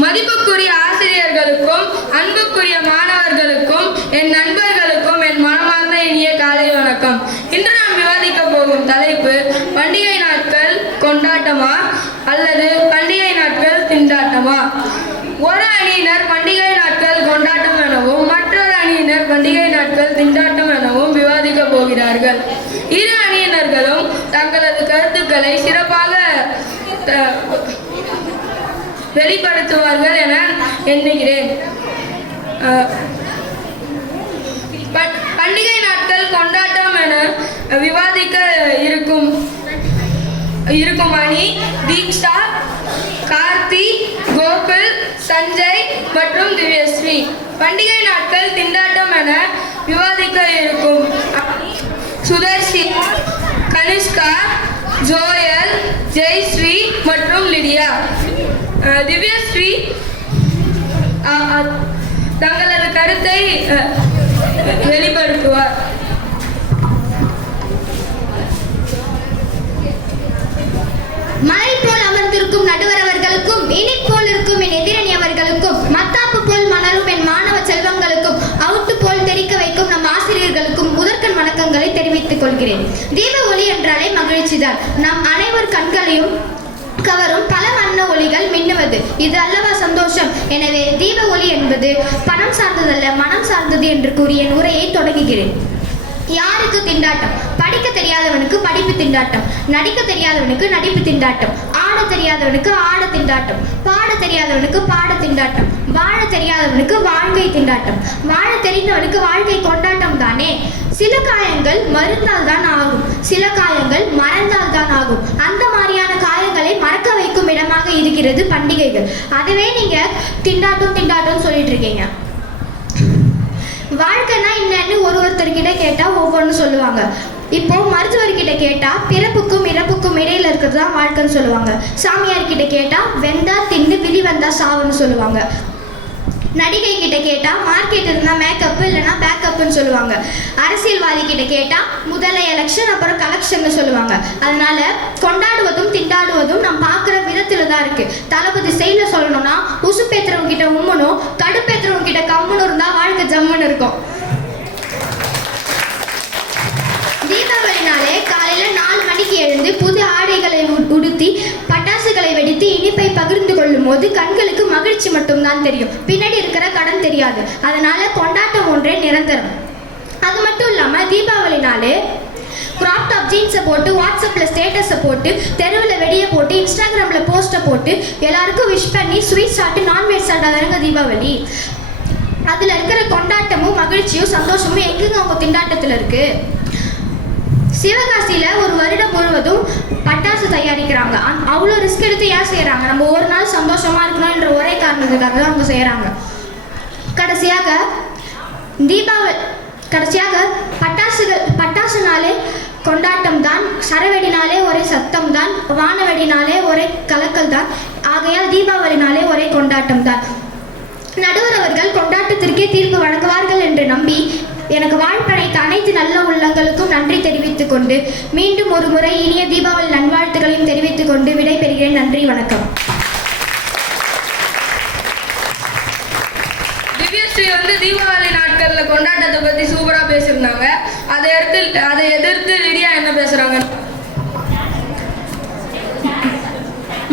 மதிப்புக்குரிய ஆசிரியர்களுக்கும் அன்புக்குரிய மாணவர்களுக்கும் என் நண்பர்களுக்கும் என் மனமார்ந்த இனிய காலை வணக்கம். இன்று நாம் விவாதிக்க போகும் தலைப்பு பண்டிகை நாட்கள் கொண்டாட்டமா அல்லது பண்டிகை நாட்கள் திண்டாட்டமா? ஒரு அணியினர் பண்டிகை நாட்கள் கொண்டாட்டம் எனவும் மற்றொரு அணியினர் பண்டிகை நாட்கள் திண்டாட்டம் எனவும் விவாதிக்க போகிறார்கள். இரு அணியினர்களும் தங்களது கருத்துக்களை சிறப்பாக வெளிப்படுத்துவார்கள் என எண்ணுகிறேன். பண்டிகை நாட்கள் கொண்டாட்டம் என விவாதிக்க இருக்கும் இருக்கும் அணி தீக்ஷா கார்த்தி கோகுல் சஞ்சய் மற்றும் திவ்யஸ்ரீ. பண்டிகை நாட்கள் திண்டாட்டம் என விவாதிக்க இருக்கும் சுதர்ஷி கனிஷ்கா ஜோயல் ஜெய்ஸ்ரீ மற்றும் லிடியா திவ்யஸ்ரீ தங்களது கருத்தை வெளிப்படுத்துவார். மலை போல் அமர்ந்திருக்கும் நடுவர் அவர்களுக்கும் இனி போல் இருக்கும் என் எதிரணி அவர்களுக்கும் மத்தாப்பு போல் மலரும் என் மாணவ செல்வங்களுக்கும் அவுட்டு போல் தெரிக்க வைக்கும் நம் ஆசிரியர்களுக்கும் முதற்கண் வணக்கங்களை தெரிவித்துக் கொள்கிறேன். தீப ஒளி என்றாலே மகிழ்ச்சிதான் நம் அனைவர் கண்களையும் கவரும் பல வண்ண ஒளிகள் மின்னுவது. இது அல்லவா சந்தோஷம்? எனவே தீப ஒளி என்பது பணம் சார்ந்ததல்ல மனம் சார்ந்தது என்று கூறிய உரையை தொடங்குகிறேன். யாருக்கு திண்டாட்டம்? படிக்க தெரியாதவனுக்கு படிப்பு திண்டாட்டம். நடிக்க தெரியாதவனுக்கு நடிப்பு திண்டாட்டம். ஆட தெரியாதவனுக்கு ஆட திண்டாட்டம். பாட தெரியாதவனுக்கு பாட திண்டாட்டம். வாழ தெரியாதவனுக்கு வாழ்க்கை திண்டாட்டம். வாழ தெரிந்தவனுக்கு வாழ்க்கை கொண்டாட்டம் தானே? சில காயங்கள் மருந்தால் தான் ஆகும். சில காயங்கள் மறந்தால் தான் ஆகும். அந்த மாதிரியான காயங்களை மறக்க வைக்கும் இடமாக இருக்கிறது பண்டிகைகள். அதுவே நீங்க திண்டாட்டம் திண்டாட்டம் சொல்லிட்டு இருக்கீங்க வாழ்க்கைனா என்னன்னு ஒரு ஒருத்தர்கிட்ட கேட்டா ஒவ்வொன்றும் சொல்லுவாங்க. இப்போ மருத்துவர்கிட்ட கேட்டா பிறப்புக்கும் இறப்புக்கும் இடையில இருக்கிறது தான் வாழ்க்கைன்னு சொல்லுவாங்க. சாமியார் கிட்ட கேட்டா வெந்தா தின்னு விழி வந்தா சாவுன்னு சொல்லுவாங்க. நடிகை கிட்ட கேட்டா மார்க்கெட் இருந்தா மேக்கப் இல்லைன்னா பேக்கப்னு சொல்லுவாங்க. அரசியல்வாதி கிட்ட கேட்டா முதல்ல எலெக்ஷன் அப்புறம் கலெக்ஷன் சொல்லுவாங்க. அதனால கொண்டாடுவதும் திண்டாடுவதும் நம்ம பார்க்குற விதத்துல தான் இருக்கு. தளபதி செயல சொல்லணும்னா உசுப்பேத்துறவங்க கிட்ட உம்மனும் கடுப்பேத்துறவங்க கிட்ட கம்முன்னு இருந்தா வாழ்க்கை ஜம்முன்னு இருக்கும். தீபாவளினாலே காலையில நாலு மணிக்கு எழுந்து ஆடைகளை உடுத்தி பட்டாசுகளை வெடித்து இனிப்பை பகிர்ந்து கொள்ளும் போது கண்களுக்கு மகிழ்ச்சி மட்டும்தான் தெரியும். பின்னாடி இருக்கிற கடன் தெரியாது. அதனால கொண்டாட்டம் ஒன்றே நிரந்தரம். அது மட்டும் இல்லாம தீபாவளினாலே கிராப் டாப் ஜீன்ஸை போட்டு வாட்ஸ்அப்பில் ஸ்டேட்டஸை போட்டு தெருவில் வெடியை போட்டு இன்ஸ்டாகிராமில் போஸ்ட்டை போட்டு எல்லாருக்கும் விஷ் பண்ணி ஸ்வீட் சாப்பிட்டு நான்வெஜ் சாப்பிட்டாதானுங்க தீபாவளி. அதில் இருக்கிற கொண்டாட்டமும் மகிழ்ச்சியும் சந்தோஷமும் எங்கெங்க அவங்க திண்டாட்டத்தில் இருக்குது சிவகாசியில் ஒரு வருடம் முழுவதும் பட்டாசு தயாரிக்கிறாங்க. அவ்வளோ ரிஸ்க் எடுத்து ஏன் செய்கிறாங்க நம்ம ஒரு நாள் சந்தோஷமா இருக்கணும் என்ற ஒரே காரணத்துக்காக தான் அவங்க செய்யறாங்க கடைசியாக தீபாவளி கடைசியாக பட்டாசுகள் பட்டாசுனாலே கொண்டாட்டம் தான் சரவெடினாலே ஒரே சத்தம் தான் வானவெடினாலே ஒரே கலக்கல் தான் ஆகையால் தீபாவளினாலே ஒரே கொண்டாட்டம் தான். நடுவர் அவர்கள் கொண்டாட்டத்திற்கே தீர்ப்பு வழங்குவார்கள் என்று நம்பி எனக்கு வாழ்ப்படைத்த அனைத்து நல்ல உள்ளங்களுக்கும் நன்றி தெரிவித்துக் கொண்டு மீண்டும் ஒரு முறை இனிய தீபாவளி நல்வாழ்த்துக்களையும் தெரிவித்துக் கொண்டு விடைபெறுகிறேன். நன்றி வணக்கம். திவ்யஸ்ரீ வந்து தீபாவளி நாட்கள்ல கொண்டாட்டத்தை பத்தி சூப்பரா பேசியிருந்தாங்க. அதை எடுத்து அதை எதிர்த்து லிடியா என்ன பேசுறாங்க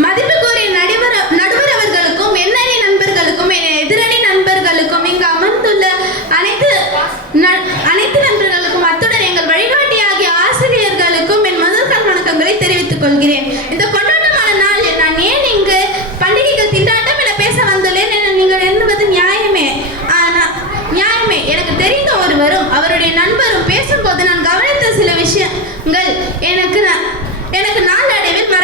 மதிப்புக்குரிய நடுவர் நடுவர் அவர்களுக்கும் எண்ணணி நண்பர்களுக்கும் என் எதிரணி நண்பர்களுக்கும் இங்கு அமர்ந்துள்ள அனைத்து ந- அனைத்து நண்பர்களுக்கும் அத்துடன் எங்கள் வழிகாட்டியாகிய ஆசிரியர்களுக்கும் என் முதல்கண் வணக்கங்களை தெரிவித்துக் கொள்கிறேன். இந்த கொண்டாட்டமான நாளில் நான் ஏன் இங்கு பண்டிகைகள் திண்டாட்டம் என பேச வந்துள்ளேன் என நீங்கள் எண்ணுவது நியாயமே? ஆனா நியாயமே. எனக்கு தெரிந்த ஒருவரும் அவருடைய நண்பரும் பேசும்போது நான் கவனித்த சில விஷயங்கள் எனக்கு எனக்கு எனக்கு நாளடை